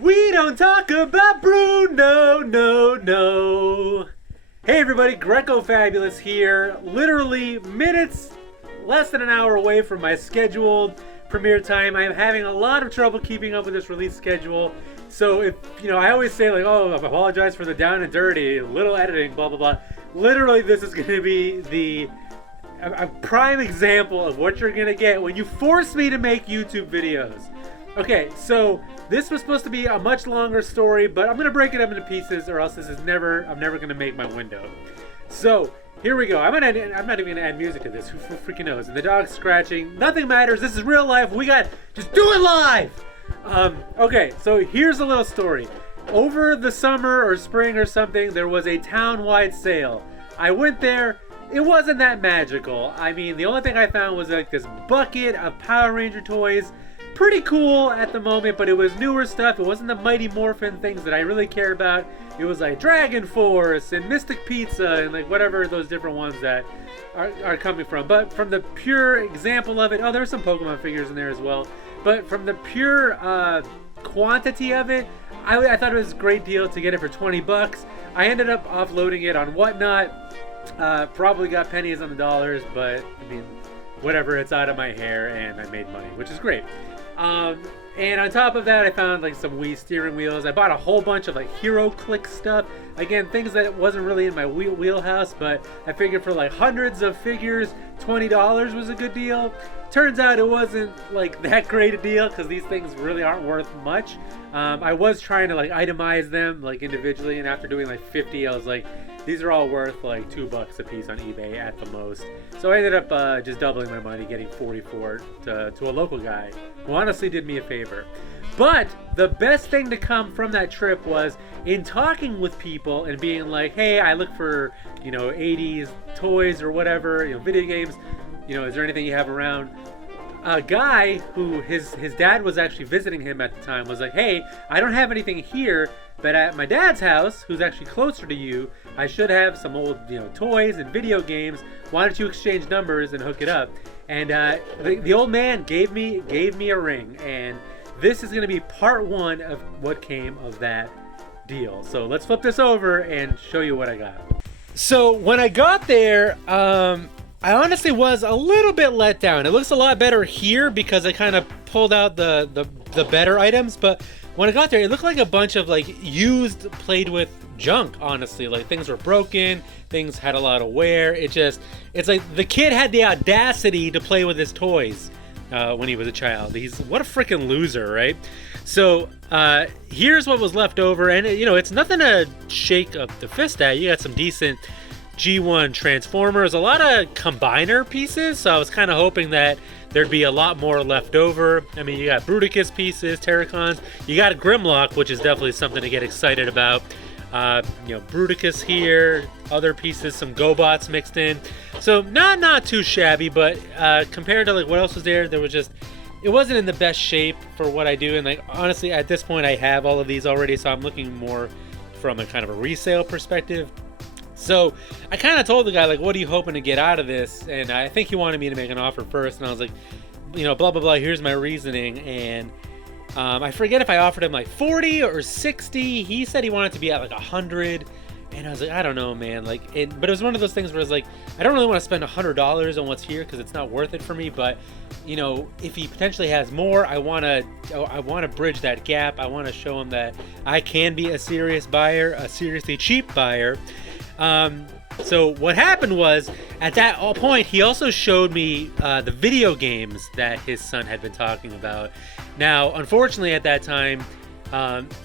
We don't talk about Bruno, no. Hey everybody, Greco Fabulous here. Literally minutes, less than an hour away from my scheduled premiere time. I'm having a lot of trouble keeping up with this release schedule. So if, I always say like, oh, I apologize for the down and dirty, little editing, blah, blah, blah. Literally, this is going to be a prime example of what you're going to get when you force me to make YouTube videos. Okay, so this was supposed to be a much longer story, but I'm gonna break it up into pieces, or else I'm never gonna make my window. So here we go. I'm not even gonna add music to this. Who freaking knows? And the dog's scratching. Nothing matters. This is real life. Just do it live. Okay, so here's a little story. Over the summer or spring or something, there was a town-wide sale. I went there. It wasn't that magical. I mean, the only thing I found was like this bucket of Power Ranger toys. Pretty cool at the moment, but it was newer stuff. It wasn't the Mighty Morphin things that I really care about. It was like Dragon Force and Mystic Pizza and like whatever those different ones that are coming from. But from the pure example of it, oh, there's some Pokemon figures in there as well. But from the pure quantity of it, I thought it was a great deal to get it for 20 bucks. I ended up offloading it on Whatnot. Probably got pennies on the dollars, but I mean, whatever, it's out of my hair and I made money, which is great. And on top of that, I found like some Wii steering wheels. I bought a whole bunch of like HeroClix stuff. Again, things that wasn't really in my wheelhouse, but I figured for like hundreds of figures, $20 was a good deal. Turns out it wasn't like that great a deal because these things really aren't worth much. I was trying to like itemize them like individually, and after doing like 50, I was like, these are all worth like $2 a piece on eBay at the most. So I ended up just doubling my money, getting 44 to a local guy who honestly did me a favor. But the best thing to come from that trip was in talking with people and being like, hey, I look for, 80s toys or whatever, video games, is there anything you have around? A guy who his dad was actually visiting him at the time was like, hey, I don't have anything here, but at my dad's house, who's actually closer to you, I should have some old, toys and video games. Why don't you exchange numbers and hook it up? And the old man gave me a ring, and this is going to be part one of what came of that deal. So let's flip this over and show you what I got. So when I got there, I honestly was a little bit let down. It looks a lot better here because I kind of pulled out the better items, but when I got there, it looked like a bunch of like used, played with junk, honestly. Like things were broken, things had a lot of wear. It's like the kid had the audacity to play with his toys when he was a child. What a freaking loser, right? So here's what was left over, and it's nothing to shake up the fist at. You got some decent G1 Transformers, a lot of combiner pieces, so I was kind of hoping that there'd be a lot more left over. I mean, you got Bruticus pieces, Terracons, you got Grimlock, which is definitely something to get excited about. Bruticus here, other pieces, some GoBots mixed in. So not too shabby, but compared to like what else was there, it wasn't in the best shape for what I do. And like honestly, at this point, I have all of these already, so I'm looking more from a kind of a resale perspective. So I kind of told the guy, like, what are you hoping to get out of this? And I think he wanted me to make an offer first. And I was like, blah, blah, blah, here's my reasoning. And I forget if I offered him like 40 or 60. He said he wanted to be at like 100. And I was like, I don't know, man. But it was one of those things where it's like, I don't really want to spend $100 on what's here because it's not worth it for me. But, if he potentially has more, I want to bridge that gap. I want to show him that I can be a serious buyer, a seriously cheap buyer. So what happened was, at that point, he also showed me the video games that his son had been talking about. Now, unfortunately, at that time,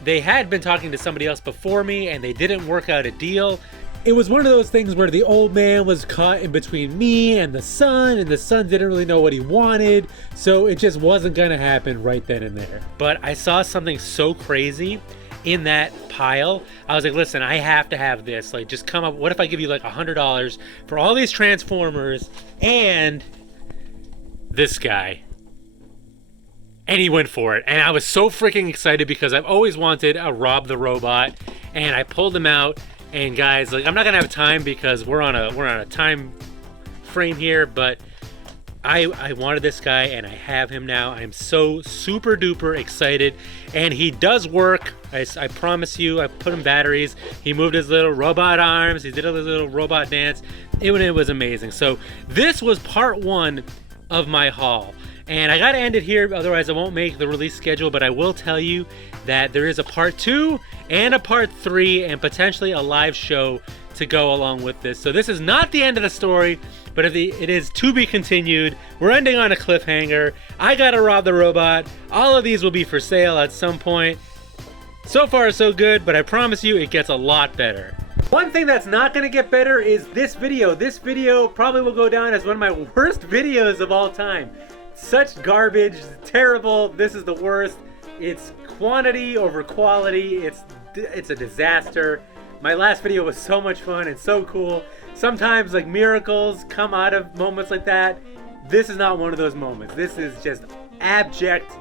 they had been talking to somebody else before me, and they didn't work out a deal. It was one of those things where the old man was caught in between me and the son didn't really know what he wanted, so it just wasn't going to happen right then and there. But I saw something so crazy in that pile. I was like, listen, I have to have this. Like, just come up. What if I give you like $100 for all these Transformers and this guy? And he went for it. And I was so freaking excited because I've always wanted a Rob the Robot. And I pulled him out. And guys, like, I'm not gonna have time because we're on a time frame here, but I wanted this guy and I have him now. I am so super duper excited, and he does work. I promise you. I put in batteries. He moved his little robot arms. He did a little robot dance. It was amazing. So this was part 1 of my haul. And I gotta end it here, otherwise I won't make the release schedule, but I will tell you that there is a part 2 and a part 3 and potentially a live show to go along with this. So this is not the end of the story, but it is to be continued. We're ending on a cliffhanger. I gotta rob the robot. All of these will be for sale at some point. So far so good, but I promise you it gets a lot better. One thing that's not gonna get better is this video. This video probably will go down as one of my worst videos of all time. Such garbage, terrible. This is the worst. It's quantity over quality. It's a disaster. My last video was so much fun and so cool. Sometimes like miracles come out of moments like that. This is not one of those moments. This is just abject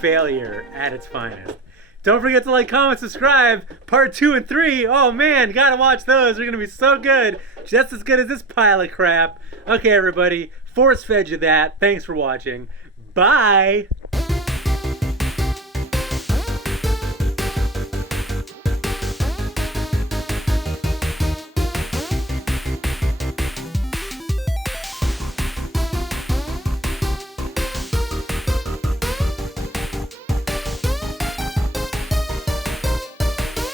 failure at its finest. Don't forget to like, comment, subscribe. Part 2 and 3. Oh man, gotta watch those. They're gonna be so good. Just as good as this pile of crap. Okay, everybody. Force fed you that. Thanks for watching. Bye.